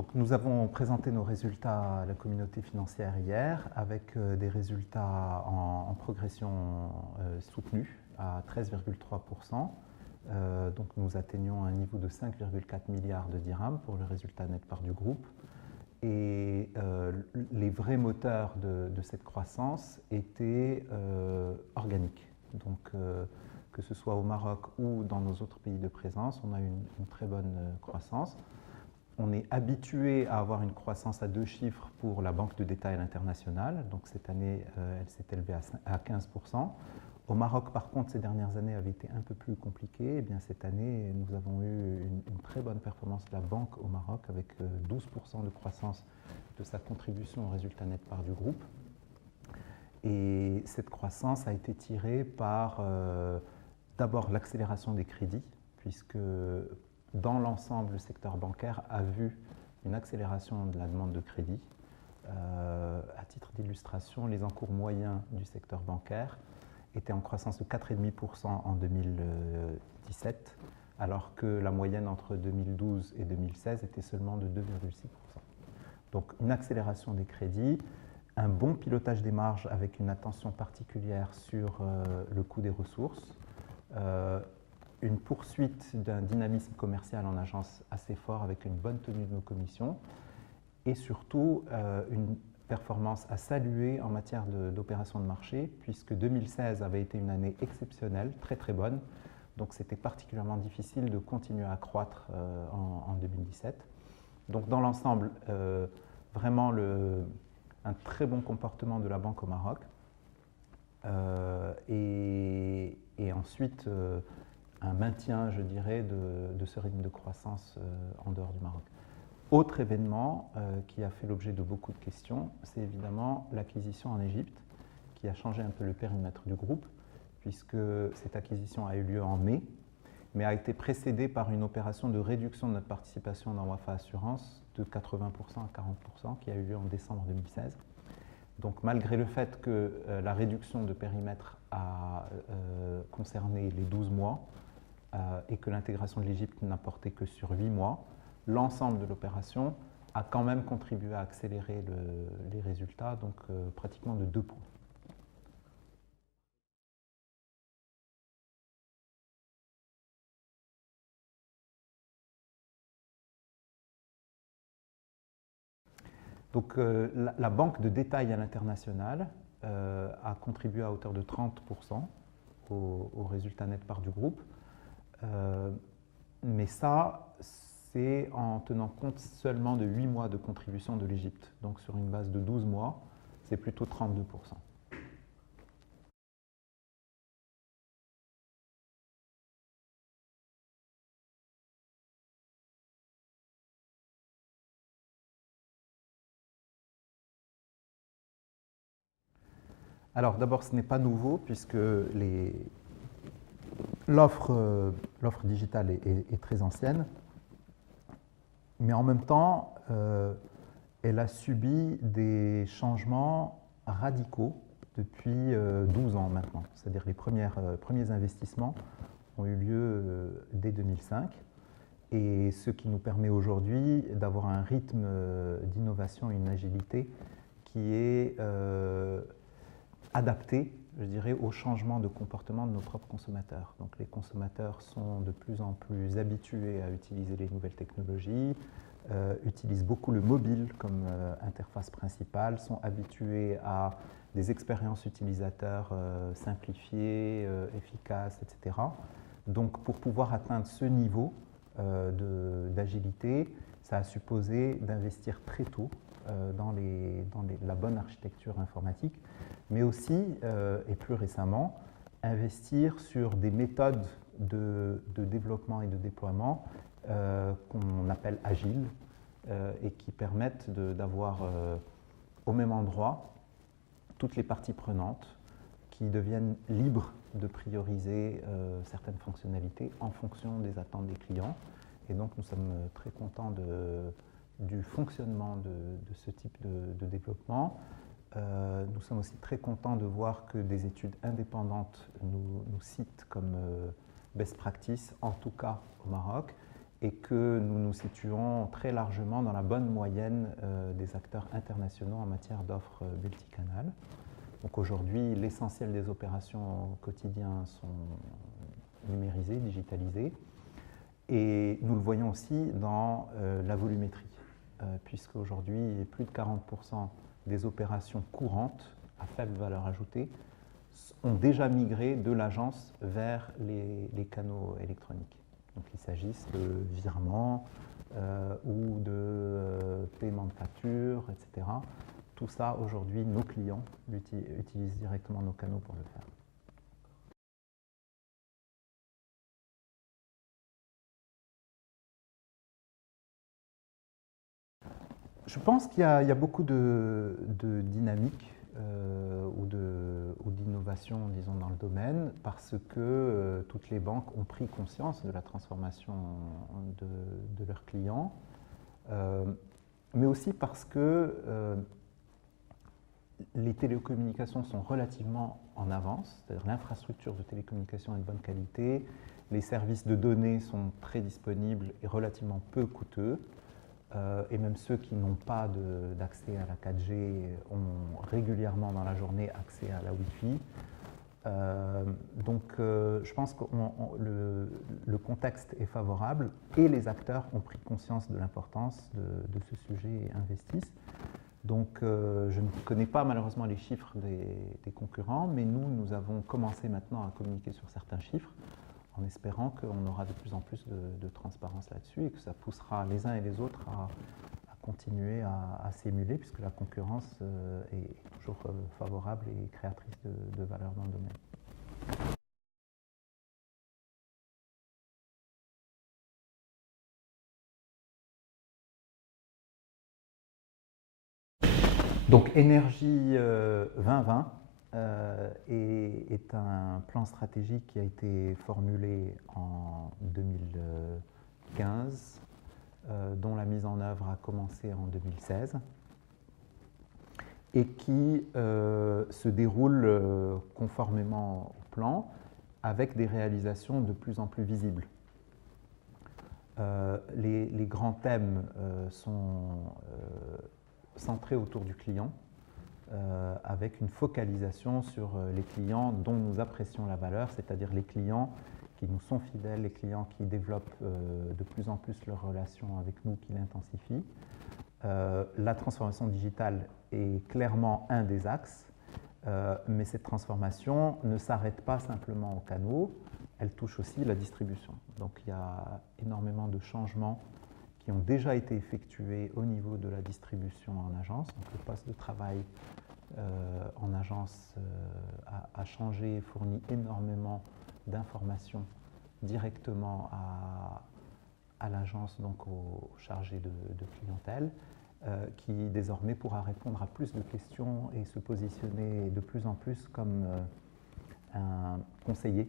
Donc, nous avons présenté nos résultats à la communauté financière hier avec des résultats en progression soutenue à 13,3%. Donc nous atteignons un niveau de 5,4 milliards de dirhams pour le résultat net part du groupe. Et les vrais moteurs de cette croissance étaient organiques. Donc que ce soit au Maroc ou dans nos autres pays de présence, on a une très bonne croissance. On est habitué à avoir une croissance à 2 chiffres pour la banque de détail à l'international. Donc cette année, elle s'est élevée à 15%. Au Maroc, par contre, ces dernières années avaient été un peu plus compliquées. Et bien, cette année, nous avons eu une très bonne performance de la banque au Maroc avec 12% de croissance de sa contribution au résultat net part du groupe. Et cette croissance a été tirée par d'abord l'accélération des crédits, puisque dans l'ensemble, le secteur bancaire a vu une accélération de la demande de crédit. À titre d'illustration, les encours moyens du secteur bancaire étaient en croissance de 4,5% en 2017, alors que la moyenne entre 2012 et 2016 était seulement de 2,6%. Donc une accélération des crédits, un bon pilotage des marges avec une attention particulière sur le coût des ressources, une poursuite d'un dynamisme commercial en agence assez fort avec une bonne tenue de nos commissions et surtout une performance à saluer en matière d'opérations de marché, puisque 2016 avait été une année exceptionnelle, très très bonne, donc c'était particulièrement difficile de continuer à croître en 2017. Donc dans l'ensemble, vraiment un très bon comportement de la banque au Maroc, et ensuite un maintien, je dirais, de ce rythme de croissance en dehors du Maroc. Autre événement qui a fait l'objet de beaucoup de questions, c'est évidemment l'acquisition en Égypte, qui a changé un peu le périmètre du groupe, puisque cette acquisition a eu lieu en mai, mais a été précédée par une opération de réduction de notre participation dans Wafa Assurance de 80% à 40%, qui a eu lieu en décembre 2016. Donc malgré le fait que la réduction de périmètre a concerné les 12 mois et que l'intégration de l'Égypte n'a porté que sur 8 mois, l'ensemble de l'opération a quand même contribué à accélérer les résultats, donc pratiquement de 2 points. Donc la banque de détail à l'international a contribué à hauteur de 30% au résultat net part du groupe. Mais ça, c'est en tenant compte seulement de 8 mois de contribution de l'Égypte. Donc sur une base de 12 mois, c'est plutôt 32%. Alors d'abord, ce n'est pas nouveau puisque l'offre digitale est très ancienne, mais en même temps, elle a subi des changements radicaux depuis 12 ans maintenant. C'est-à-dire les premiers investissements ont eu lieu dès 2005, et ce qui nous permet aujourd'hui d'avoir un rythme d'innovation et une agilité qui est adapté, je dirais, au changement de comportement de nos propres consommateurs. Donc les consommateurs sont de plus en plus habitués à utiliser les nouvelles technologies, utilisent beaucoup le mobile comme interface principale, sont habitués à des expériences utilisateurs simplifiées, efficaces, etc. Donc pour pouvoir atteindre ce niveau d'agilité, ça a supposé d'investir très tôt dans la bonne architecture informatique, mais aussi, et plus récemment, investir sur des méthodes de développement et de déploiement qu'on appelle agiles et qui permettent d'avoir au même endroit toutes les parties prenantes qui deviennent libres de prioriser certaines fonctionnalités en fonction des attentes des clients. Et donc nous sommes très contents du fonctionnement de ce type de développement. Nous sommes aussi très contents de voir que des études indépendantes nous citent comme best practice, en tout cas au Maroc, et que nous nous situons très largement dans la bonne moyenne des acteurs internationaux en matière d'offres multicanales. Donc aujourd'hui, l'essentiel des opérations au quotidien sont numérisées, digitalisées, et nous le voyons aussi dans la volumétrie, puisque aujourd'hui, plus de 40% des opérations courantes à faible valeur ajoutée ont déjà migré de l'agence vers les canaux électroniques. Donc il s'agisse de virements ou de paiement de factures, etc. Tout ça, aujourd'hui, nos clients utilisent directement nos canaux pour le faire. Je pense qu'il y a beaucoup de dynamique ou d'innovation, disons, dans le domaine, parce que toutes les banques ont pris conscience de la transformation de leurs clients, mais aussi parce que les télécommunications sont relativement en avance, c'est-à-dire l'infrastructure de télécommunications est de bonne qualité, les services de données sont très disponibles et relativement peu coûteux, et même ceux qui n'ont pas d'accès à la 4G ont régulièrement dans la journée accès à la Wi-Fi. Donc je pense que le contexte est favorable et les acteurs ont pris conscience de l'importance de ce sujet et investissent. Donc je ne connais pas malheureusement les chiffres des concurrents, mais nous avons commencé maintenant à communiquer sur certains chiffres en espérant qu'on aura de plus en plus de transparence là-dessus et que ça poussera les uns et les autres à continuer à s'émuler, puisque la concurrence est toujours favorable et créatrice de valeur dans le domaine. Donc Énergie 2020 est un plan stratégique qui a été formulé en 2015, dont la mise en œuvre a commencé en 2016 et qui se déroule conformément au plan avec des réalisations de plus en plus visibles. Les grands thèmes sont centrés autour du client, avec une focalisation sur les clients dont nous apprécions la valeur, c'est-à-dire les clients qui nous sont fidèles, les clients qui développent de plus en plus leur relation avec nous, qui l'intensifient. La transformation digitale est clairement un des axes, mais cette transformation ne s'arrête pas simplement aux canaux, elle touche aussi la distribution. Donc il y a énormément de changements qui ont déjà été effectués au niveau de la distribution en agence. Donc le poste de travail en agence a changé et fournit énormément d'informations directement à l'agence, donc au chargé de clientèle, qui désormais pourra répondre à plus de questions et se positionner de plus en plus comme un conseiller.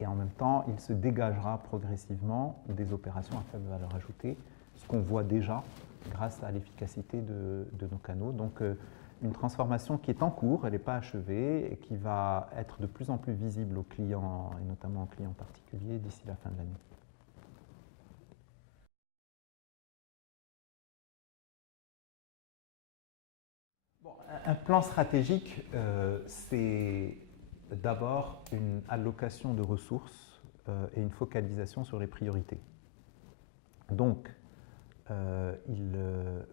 Et en même temps, il se dégagera progressivement des opérations à faible valeur ajoutée, ce qu'on voit déjà grâce à l'efficacité de nos canaux. Donc une transformation qui est en cours, elle n'est pas achevée et qui va être de plus en plus visible aux clients, et notamment aux clients particuliers, d'ici la fin de l'année. Bon, un plan stratégique, c'est d'abord une allocation de ressources et une focalisation sur les priorités. Donc, il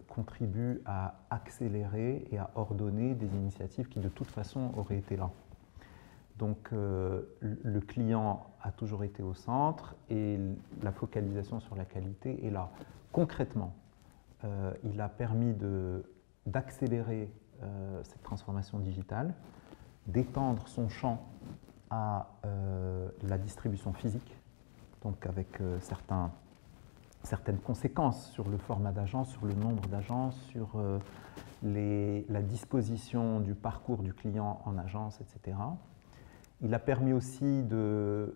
contribue à accélérer et à ordonner des initiatives qui de toute façon auraient été là. Donc le client a toujours été au centre et la focalisation sur la qualité est là. Concrètement, il a permis d'accélérer cette transformation digitale, d'étendre son champ à la distribution physique, donc avec certaines conséquences sur le format d'agence, sur le nombre d'agences, sur la disposition du parcours du client en agence, etc. Il a permis aussi de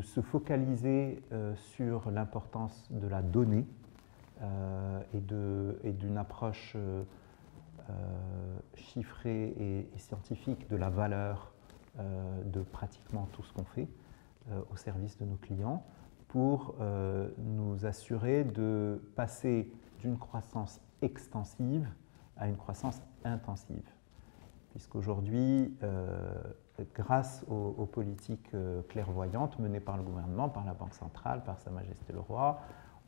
se focaliser sur l'importance de la donnée et d'une approche chiffrée et scientifique de la valeur de pratiquement tout ce qu'on fait. au service de nos clients pour nous assurer de passer d'une croissance extensive à une croissance intensive. Puisqu'aujourd'hui, grâce aux politiques clairvoyantes menées par le gouvernement, par la Banque centrale, par Sa Majesté le Roi,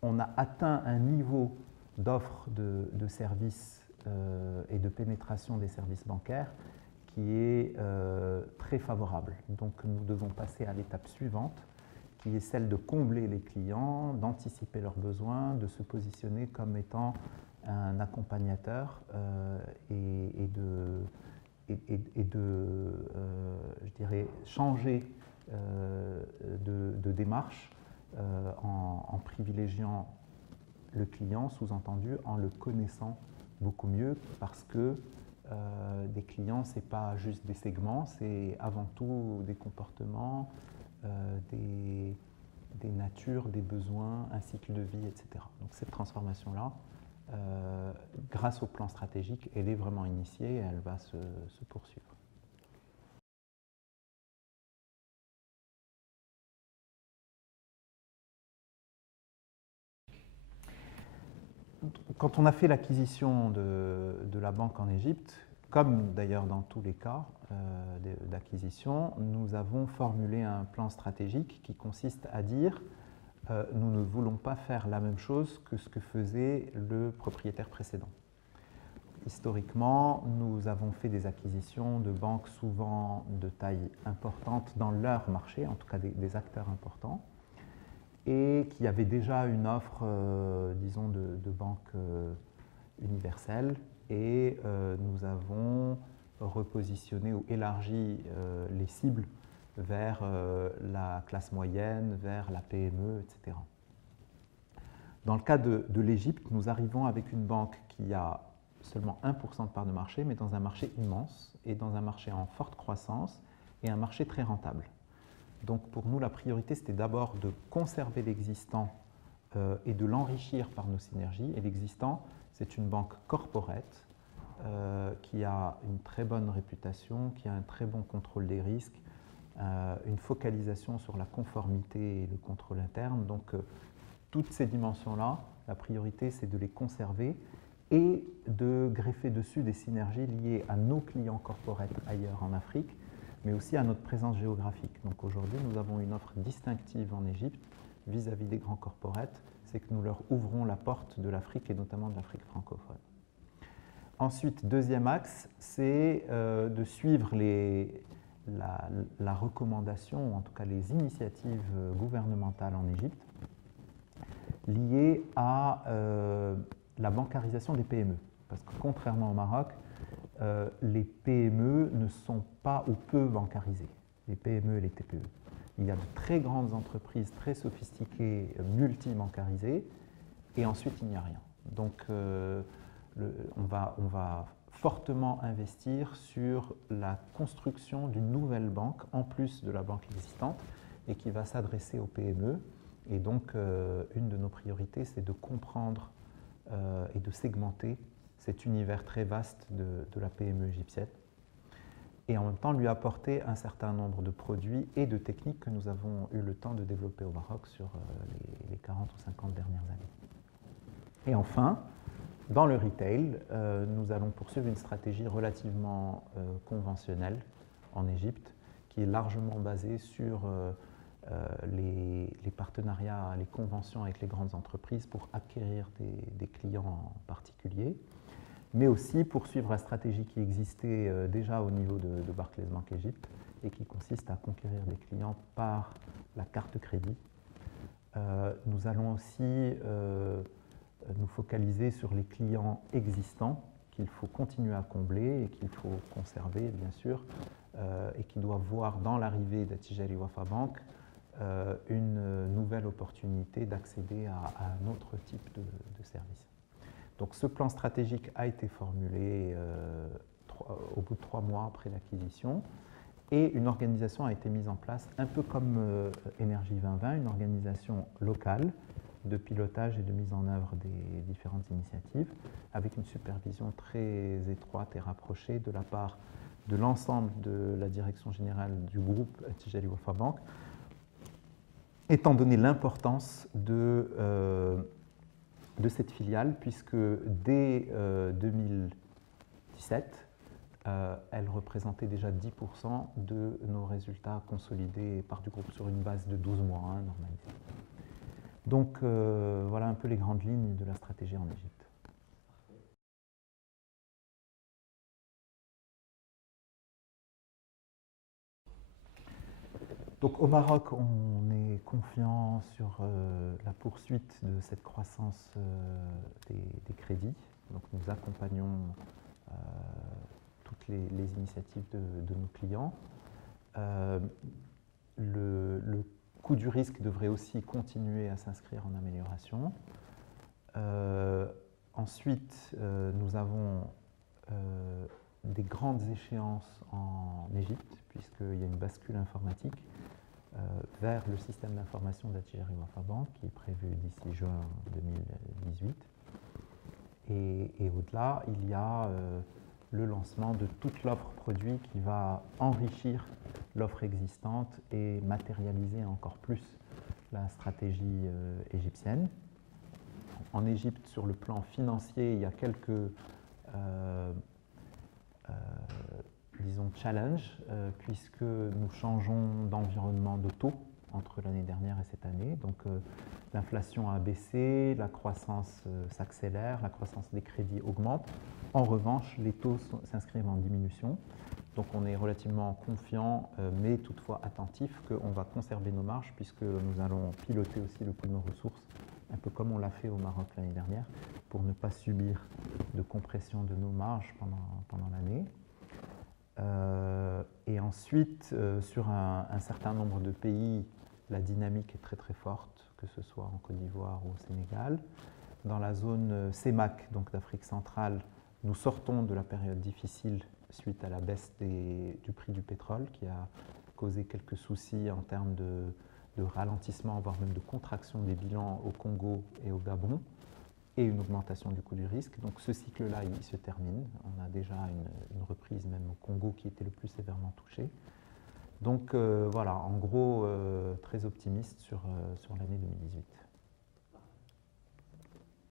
on a atteint un niveau d'offre de services et de pénétration des services bancaires qui est très favorable. Donc nous devons passer à l'étape suivante, qui est celle de combler les clients, d'anticiper leurs besoins, de se positionner comme étant un accompagnateur et de je dirais, changer de démarche en privilégiant le client, sous-entendu, en le connaissant beaucoup mieux, parce que des clients, ce n'est pas juste des segments, c'est avant tout des comportements, des natures, des besoins, un cycle de vie, etc. Donc cette transformation-là, grâce au plan stratégique, elle est vraiment initiée et elle va se poursuivre. Quand on a fait l'acquisition de la banque en Égypte, comme d'ailleurs dans tous les cas d'acquisition, nous avons formulé un plan stratégique qui consiste à dire nous ne voulons pas faire la même chose que ce que faisait le propriétaire précédent. Historiquement, nous avons fait des acquisitions de banques souvent de taille importante dans leur marché, en tout cas des acteurs importants, et qui avaient déjà une offre, disons, de banque universelle, et nous avons repositionné ou élargi les cibles vers la classe moyenne, vers la PME, etc. Dans le cas de l'Égypte, nous arrivons avec une banque qui a seulement 1% de part de marché, mais dans un marché immense et dans un marché en forte croissance et un marché très rentable. Donc pour nous, la priorité, c'était d'abord de conserver l'existant et de l'enrichir par nos synergies. Et l'existant, c'est une banque corporate qui a une très bonne réputation, qui a un très bon contrôle des risques, une focalisation sur la conformité et le contrôle interne. Donc toutes ces dimensions-là, la priorité, c'est de les conserver et de greffer dessus des synergies liées à nos clients corporate ailleurs en Afrique, mais aussi à notre présence géographique. Donc aujourd'hui, nous avons une offre distinctive en Égypte vis-à-vis des grands corporates, c'est que nous leur ouvrons la porte de l'Afrique et notamment de l'Afrique francophone. Ensuite, deuxième axe, c'est de suivre la recommandation, ou en tout cas les initiatives gouvernementales en Égypte, liées à la bancarisation des PME. Parce que contrairement au Maroc, les PME ne sont pas ou peu bancarisées, les PME et les TPE. Il y a de très grandes entreprises très sophistiquées, multi-bancarisées, et ensuite il n'y a rien. Donc on va fortement investir sur la construction d'une nouvelle banque, en plus de la banque existante, et qui va s'adresser aux PME. Et donc une de nos priorités, c'est de comprendre et de segmenter cet univers très vaste de la PME égyptienne, et en même temps lui apporter un certain nombre de produits et de techniques que nous avons eu le temps de développer au Maroc sur les 40 ou 50 dernières années. Et enfin, dans le retail, nous allons poursuivre une stratégie relativement conventionnelle en Égypte, qui est largement basée sur les partenariats, les conventions avec les grandes entreprises pour acquérir des clients en particulier, mais aussi poursuivre la stratégie qui existait déjà au niveau de Barclays Bank Égypte et qui consiste à conquérir des clients par la carte crédit. Nous allons aussi nous focaliser sur les clients existants qu'il faut continuer à combler et qu'il faut conserver, bien sûr, et qui doivent voir dans l'arrivée d'Atijari Wafa Bank une nouvelle opportunité d'accéder à un autre type de service. Donc ce plan stratégique a été formulé au bout de 3 mois après l'acquisition, et une organisation a été mise en place, un peu comme Énergie 2020, une organisation locale de pilotage et de mise en œuvre des différentes initiatives, avec une supervision très étroite et rapprochée de la part de l'ensemble de la direction générale du groupe Atijari Wafa Bank, étant donné l'importance de cette filiale, puisque dès 2017, elle représentait déjà 10% de nos résultats consolidés par du groupe sur une base de 12 mois normalisée. Donc voilà un peu les grandes lignes de la stratégie en Égypte. Donc au Maroc, on est confiant sur la poursuite de cette croissance des crédits. Donc nous accompagnons toutes les initiatives de nos clients. Le coût du risque devrait aussi continuer à s'inscrire en amélioration. Ensuite, nous avons des grandes échéances en Égypte, puisqu'il y a une bascule informatique vers le système d'information d'Algérie Wafa Bank, qui est prévu d'ici juin 2018. Et au-delà, il y a le lancement de toute l'offre produit qui va enrichir l'offre existante et matérialiser encore plus la stratégie égyptienne. En Égypte, sur le plan financier, il y a quelques disons challenge, puisque nous changeons d'environnement de taux entre l'année dernière et cette année. Donc l'inflation a baissé, la croissance s'accélère, la croissance des crédits augmente. En revanche, les taux s'inscrivent en diminution. Donc on est relativement confiant, mais toutefois attentif qu'on va conserver nos marges, puisque nous allons piloter aussi le coût de nos ressources, un peu comme on l'a fait au Maroc l'année dernière, pour ne pas subir de compression de nos marges pendant l'année. Et ensuite, sur un certain nombre de pays, la dynamique est très très forte, que ce soit en Côte d'Ivoire ou au Sénégal. Dans la zone CEMAC, donc d'Afrique centrale, nous sortons de la période difficile suite à la baisse du prix du pétrole, qui a causé quelques soucis en termes de ralentissement, voire même de contraction des bilans au Congo et au Gabon, et une augmentation du coût du risque. Donc ce cycle-là, il se termine. On a déjà une reprise même au Congo qui était le plus sévèrement touché. Donc voilà, en gros, très optimiste sur l'année 2018.